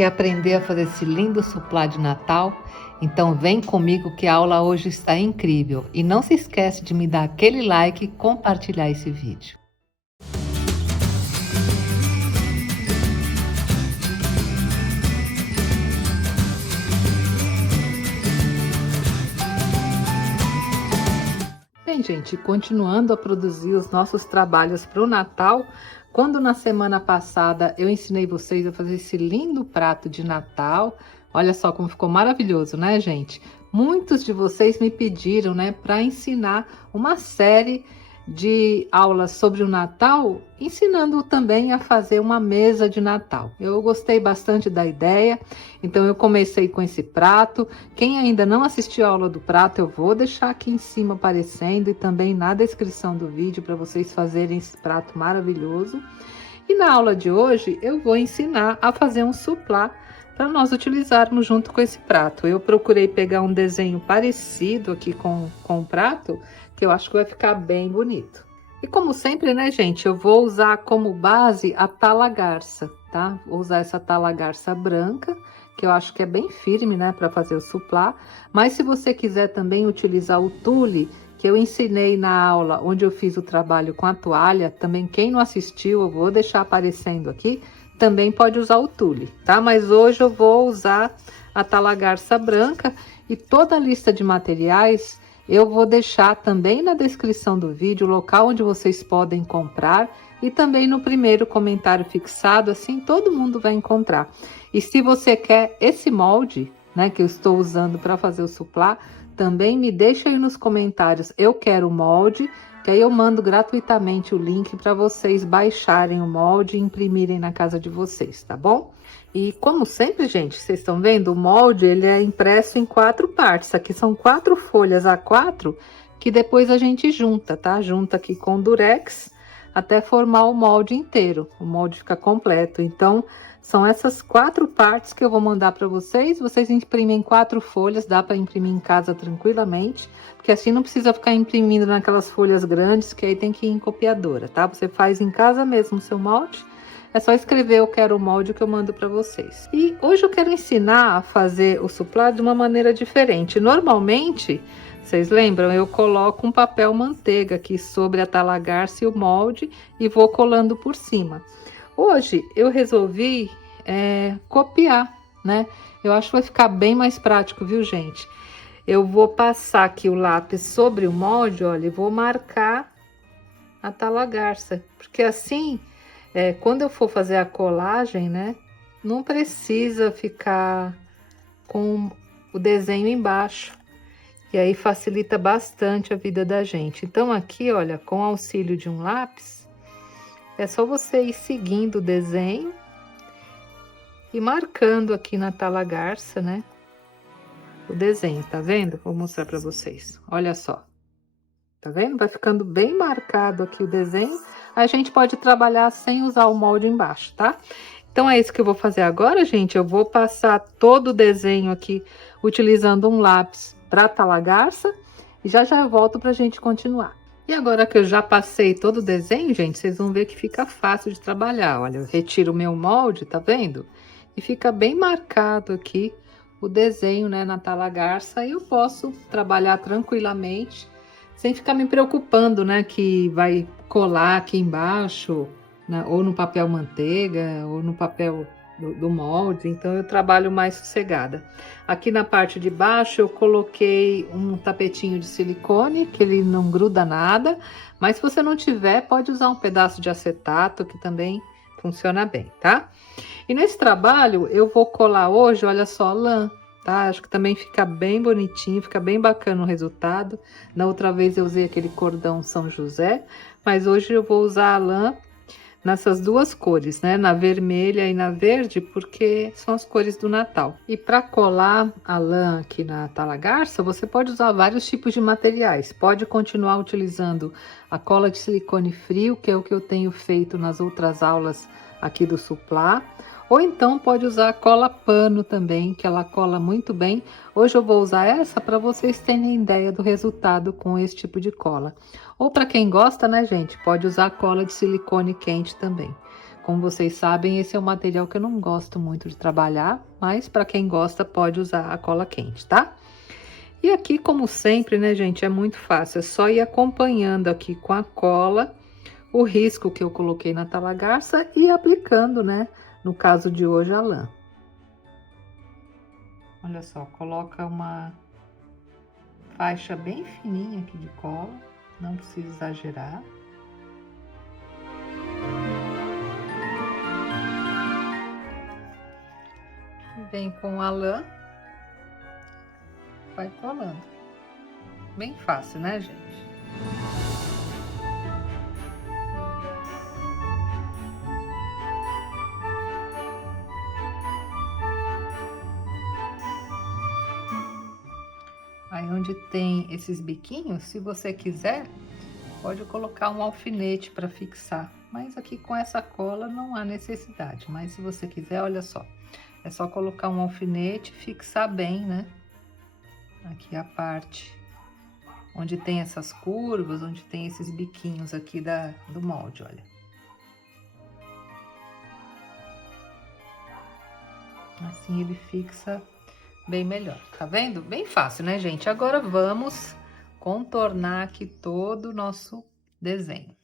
Quer aprender a fazer esse lindo suplá de Natal? Então vem comigo que a aula hoje está incrível. E não se esquece de me dar aquele like e compartilhar esse vídeo. Bem, gente, continuando a produzir os nossos trabalhos para o Natal, quando na semana passada eu ensinei vocês a fazer esse lindo prato de Natal, olha só como ficou maravilhoso, né, gente? Muitos de vocês me pediram, né, para ensinar uma série de aulas sobre o Natal, ensinando também a fazer uma mesa de Natal. Eu gostei bastante da ideia, então eu comecei com esse prato. Quem ainda não assistiu a aula do prato, eu vou deixar aqui em cima aparecendo e também na descrição do vídeo para vocês fazerem esse prato maravilhoso. E na aula de hoje eu vou ensinar a fazer um suplá para nós utilizarmos junto com esse prato. Eu procurei pegar um desenho parecido aqui com o prato, que eu acho que vai ficar bem bonito. E como sempre, né, gente, eu vou usar como base a tala garça, tá? Vou usar essa tala garça branca, que eu acho que é bem firme, né, para fazer o suplá. Mas se você quiser também utilizar o tule, que eu ensinei na aula onde eu fiz o trabalho com a toalha, também quem não assistiu, eu vou deixar aparecendo aqui, também pode usar o tule, tá? Mas hoje eu vou usar a tala garça branca e toda a lista de materiais eu vou deixar também na descrição do vídeo o local onde vocês podem comprar e também no primeiro comentário fixado, assim todo mundo vai encontrar. E se você quer esse molde, né, que eu estou usando para fazer o suplá, também me deixa aí nos comentários, eu quero o molde, que aí eu mando gratuitamente o link para vocês baixarem o molde e imprimirem na casa de vocês, tá bom? E como sempre, gente, vocês estão vendo, o molde ele é impresso em 4 partes. Aqui são 4 folhas A4 que depois a gente junta, tá? Junta aqui com durex até formar o molde inteiro. O molde fica completo. Então, são essas 4 partes que eu vou mandar para vocês. Vocês imprimem 4 folhas, dá para imprimir em casa tranquilamente, porque assim não precisa ficar imprimindo naquelas folhas grandes, que aí tem que ir em copiadora, tá? Você faz em casa mesmo o seu molde. É só escrever eu quero o molde que eu mando para vocês. E hoje eu quero ensinar a fazer o suplá de uma maneira diferente. Normalmente, vocês lembram, eu coloco um papel manteiga aqui sobre a tala garça e o molde e vou colando por cima. Hoje eu resolvi copiar, né? Eu acho que vai ficar bem mais prático, viu, gente? Eu vou passar aqui o lápis sobre o molde, olha, e vou marcar a tala garça, porque assim... quando eu for fazer a colagem, né, não precisa ficar com o desenho embaixo. E aí facilita bastante a vida da gente. Então aqui, olha, com auxílio de um lápis, é só você ir seguindo o desenho e marcando aqui na tala garça, né, o desenho, tá vendo? Vou mostrar para vocês. Olha só. Tá vendo? Vai ficando bem marcado aqui o desenho. A gente pode trabalhar sem usar o molde embaixo, tá? Então, é isso que eu vou fazer agora, gente. Eu vou passar todo o desenho aqui utilizando um lápis para tala garça. E já eu volto pra gente continuar. E agora que eu já passei todo o desenho, gente, vocês vão ver que fica fácil de trabalhar. Olha, eu retiro o meu molde, tá vendo? E fica bem marcado aqui o desenho, né, na tala garça. E eu posso trabalhar tranquilamente, sem ficar me preocupando, né, que vai colar aqui embaixo, né, ou no papel manteiga, ou no papel do molde. Então eu trabalho mais sossegada. Aqui na parte de baixo eu coloquei um tapetinho de silicone, que ele não gruda nada, mas se você não tiver, pode usar um pedaço de acetato, que também funciona bem, tá? E nesse trabalho eu vou colar hoje, olha só, lã. Tá? Acho que também fica bem bonitinho, fica bem bacana o resultado. Na outra vez eu usei aquele cordão São José, mas hoje eu vou usar a lã nessas duas cores, né? Na vermelha e na verde, porque são as cores do Natal. E para colar a lã aqui na tala garça, você pode usar vários tipos de materiais. Pode continuar utilizando a cola de silicone frio, que é o que eu tenho feito nas outras aulas aqui do suplá. Ou então pode usar cola pano também, que ela cola muito bem. Hoje eu vou usar essa para vocês terem ideia do resultado com esse tipo de cola. Ou para quem gosta, né, gente, pode usar cola de silicone quente também. Como vocês sabem, esse é um material que eu não gosto muito de trabalhar, mas para quem gosta pode usar a cola quente, tá? E aqui, como sempre, né, gente, é muito fácil, é só ir acompanhando aqui com a cola o risco que eu coloquei na talagarça e aplicando, né, no caso de hoje, a lã. Olha só, coloca uma faixa bem fininha aqui de cola, não precisa exagerar. Vem com a lã, vai colando. Bem fácil, né, gente? Aí onde tem esses biquinhos, se você quiser, pode colocar um alfinete para fixar. Mas aqui com essa cola não há necessidade. Mas se você quiser, olha só, é só colocar um alfinete e fixar bem, né? Aqui a parte onde tem essas curvas, onde tem esses biquinhos aqui do molde, olha. Assim ele fixa bem melhor, tá vendo? Bem fácil, né, gente? Agora vamos contornar aqui todo o nosso desenho.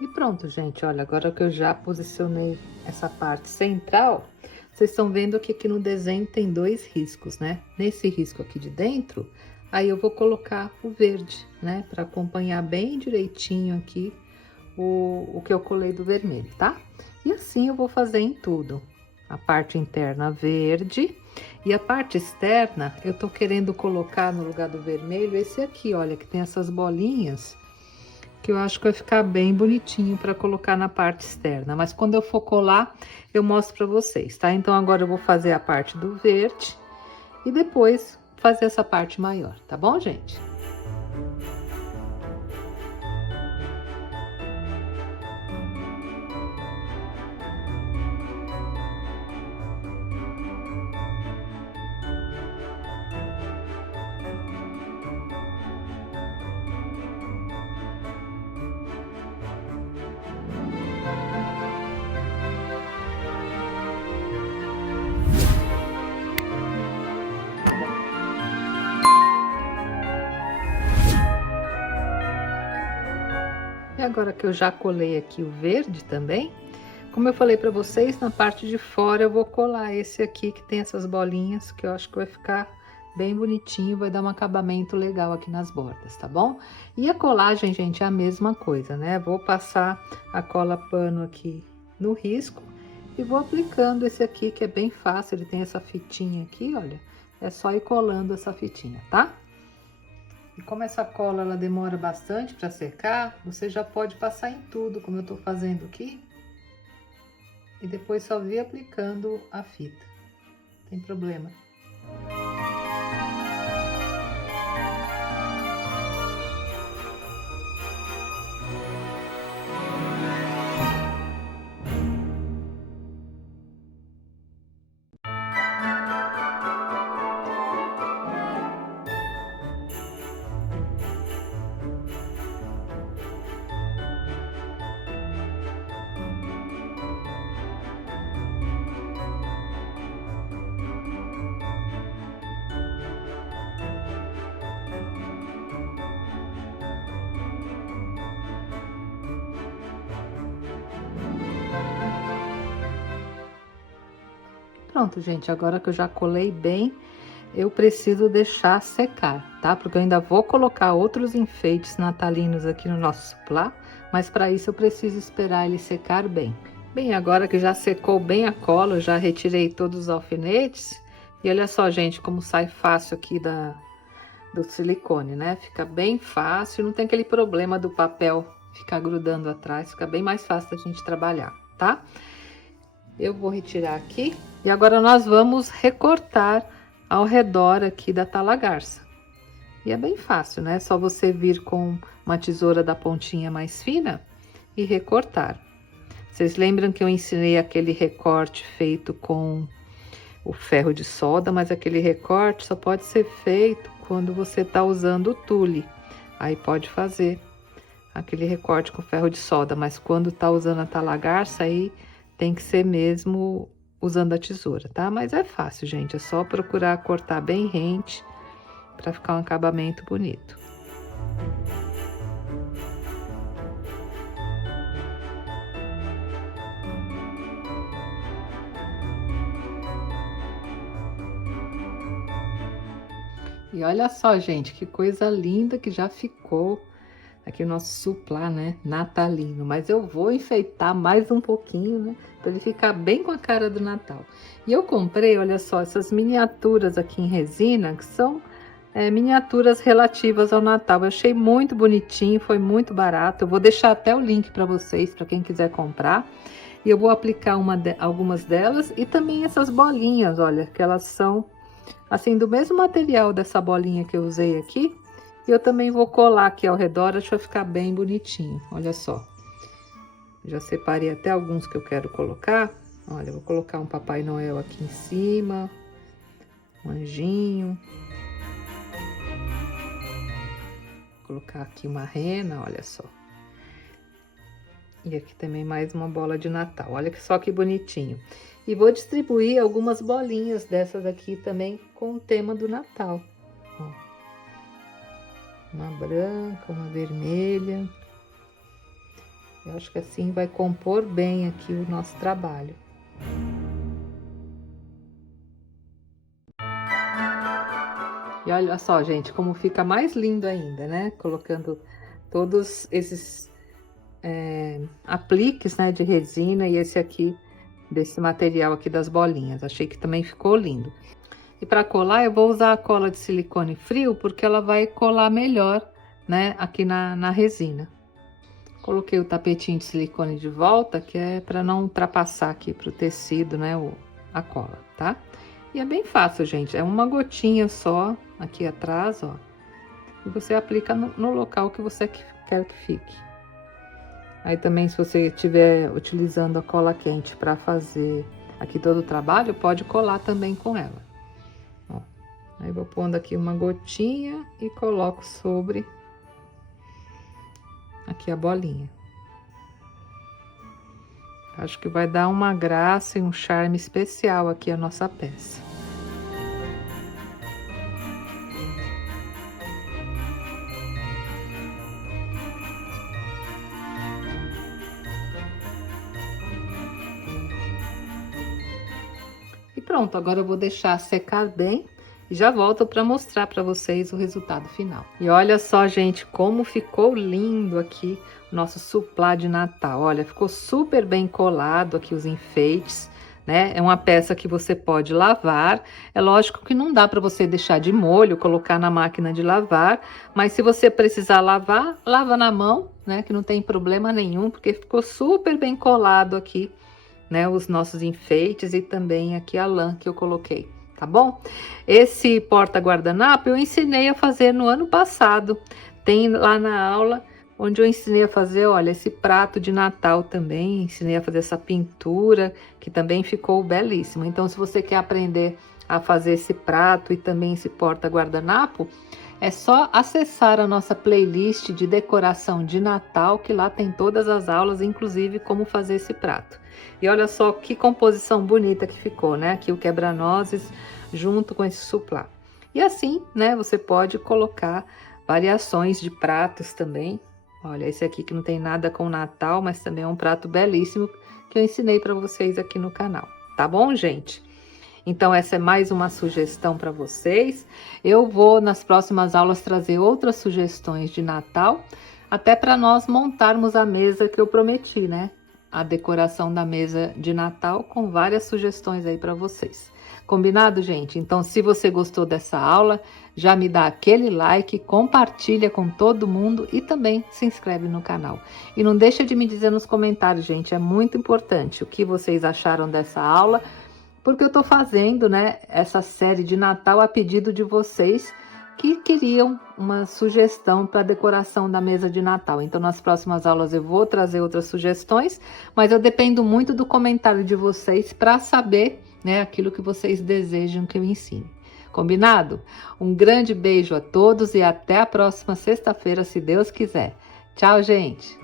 E pronto, gente, olha, agora que eu já posicionei essa parte central, vocês estão vendo que aqui no desenho tem dois riscos, né? Nesse risco aqui de dentro, aí eu vou colocar o verde, né? Para acompanhar bem direitinho aqui o que eu colei do vermelho, tá? E assim eu vou fazer em tudo. A parte interna verde e a parte externa, eu tô querendo colocar no lugar do vermelho esse aqui, olha, que tem essas bolinhas, que eu acho que vai ficar bem bonitinho para colocar na parte externa. Mas quando eu for colar, eu mostro para vocês, tá? Então agora eu vou fazer a parte do verde e depois fazer essa parte maior, tá bom, gente? E agora que eu já colei aqui o verde também, como eu falei para vocês, na parte de fora eu vou colar esse aqui que tem essas bolinhas, que eu acho que vai ficar bem bonitinho, vai dar um acabamento legal aqui nas bordas, tá bom? E a colagem, gente, é a mesma coisa, né? Vou passar a cola pano aqui no risco e vou aplicando esse aqui, que é bem fácil, ele tem essa fitinha aqui, olha, é só ir colando essa fitinha, tá? E como essa cola, ela demora bastante para secar, você já pode passar em tudo, como eu tô fazendo aqui. E depois só vir aplicando a fita. Não tem problema. pronto, gente, agora que eu já colei bem, eu preciso deixar secar, tá? Porque eu ainda vou colocar outros enfeites natalinos aqui no nosso suplá, mas para isso eu preciso esperar ele secar bem. Bem, agora que já secou bem a cola, eu já retirei todos os alfinetes. E olha só, gente, como sai fácil aqui do silicone, né? Fica bem fácil, não tem aquele problema do papel ficar grudando atrás, fica bem mais fácil da gente trabalhar, tá? Eu vou retirar aqui e agora nós vamos recortar ao redor aqui da talagarça. E é bem fácil, né? É só você vir com uma tesoura da pontinha mais fina e recortar. Vocês lembram que eu ensinei aquele recorte feito com o ferro de solda, mas aquele recorte só pode ser feito quando você está usando o tule. Aí pode fazer aquele recorte com ferro de solda, mas quando tá usando a talagarça, aí tem que ser mesmo usando a tesoura, tá? Mas é fácil, gente, é só procurar cortar bem rente para ficar um acabamento bonito. E olha só, gente, que coisa linda que já ficou aqui o nosso suplá, né, natalino. Mas eu vou enfeitar mais um pouquinho, né, para ele ficar bem com a cara do Natal. E eu comprei, olha só, essas miniaturas aqui em resina, que são miniaturas relativas ao Natal. Eu achei muito bonitinho, foi muito barato. Eu vou deixar até o link para vocês, para quem quiser comprar. E eu vou aplicar algumas delas e também essas bolinhas, olha, que elas são assim do mesmo material dessa bolinha que eu usei aqui. E eu também vou colar aqui ao redor, acho que vai ficar bem bonitinho, olha só. Já separei até alguns que eu quero colocar. Olha, eu vou colocar um Papai Noel aqui em cima, um anjinho. Vou colocar aqui uma rena, olha só. E aqui também mais uma bola de Natal, olha só que bonitinho. E vou distribuir algumas bolinhas dessas aqui também com o tema do Natal. Ó. Uma branca, uma vermelha. Eu acho que assim vai compor bem aqui o nosso trabalho. E olha só, gente, como fica mais lindo ainda, né? Colocando todos esses apliques, né, de resina e esse aqui, desse material aqui das bolinhas. Achei que também ficou lindo. E para colar, eu vou usar a cola de silicone frio, porque ela vai colar melhor, né, aqui na resina. Coloquei o tapetinho de silicone de volta, que é para não ultrapassar aqui pro tecido, né, a cola, tá? E é bem fácil, gente, é uma gotinha só aqui atrás, ó. E você aplica no local que você quer que fique. Aí também, se você estiver utilizando a cola quente para fazer aqui todo o trabalho, pode colar também com ela. Ó, aí vou pondo aqui uma gotinha e coloco sobre aqui a bolinha. Acho que vai dar uma graça e um charme especial aqui a nossa peça. E pronto, agora eu vou deixar secar bem e já volto para mostrar para vocês o resultado final. E olha só, gente, como ficou lindo aqui o nosso suplá de Natal. Olha, ficou super bem colado aqui os enfeites, né? É uma peça que você pode lavar. É lógico que não dá para você deixar de molho, colocar na máquina de lavar, mas se você precisar lavar, lava na mão, né? Que não tem problema nenhum, porque ficou super bem colado aqui, né, os nossos enfeites e também aqui a lã que eu coloquei, tá bom? Esse porta-guardanapo eu ensinei a fazer no ano passado. Tem lá na aula onde eu ensinei a fazer, olha, esse prato de Natal também. Ensinei a fazer essa pintura, que também ficou belíssima. Então, se você quer aprender a fazer esse prato e também esse porta-guardanapo, é só acessar a nossa playlist de decoração de Natal, que lá tem todas as aulas, inclusive como fazer esse prato. E olha só que composição bonita que ficou, né? Aqui o quebra-nozes junto com esse suplá. E assim, né, você pode colocar variações de pratos também. Olha, esse aqui que não tem nada com Natal, mas também é um prato belíssimo que eu ensinei para vocês aqui no canal. Tá bom, gente? Então essa é mais uma sugestão para vocês. Eu vou nas próximas aulas trazer outras sugestões de Natal, até para nós montarmos a mesa que eu prometi, né? A decoração da mesa de Natal com várias sugestões aí para vocês. Combinado, gente? Então, se você gostou dessa aula, já me dá aquele like, compartilha com todo mundo e também se inscreve no canal. E não deixa de me dizer nos comentários, gente, é muito importante o que vocês acharam dessa aula, porque eu tô fazendo, né, essa série de Natal a pedido de vocês que queriam uma sugestão para a decoração da mesa de Natal. Então, nas próximas aulas eu vou trazer outras sugestões, mas eu dependo muito do comentário de vocês para saber, né, aquilo que vocês desejam que eu ensine. Combinado? Um grande beijo a todos e até a próxima sexta-feira, se Deus quiser. Tchau, gente!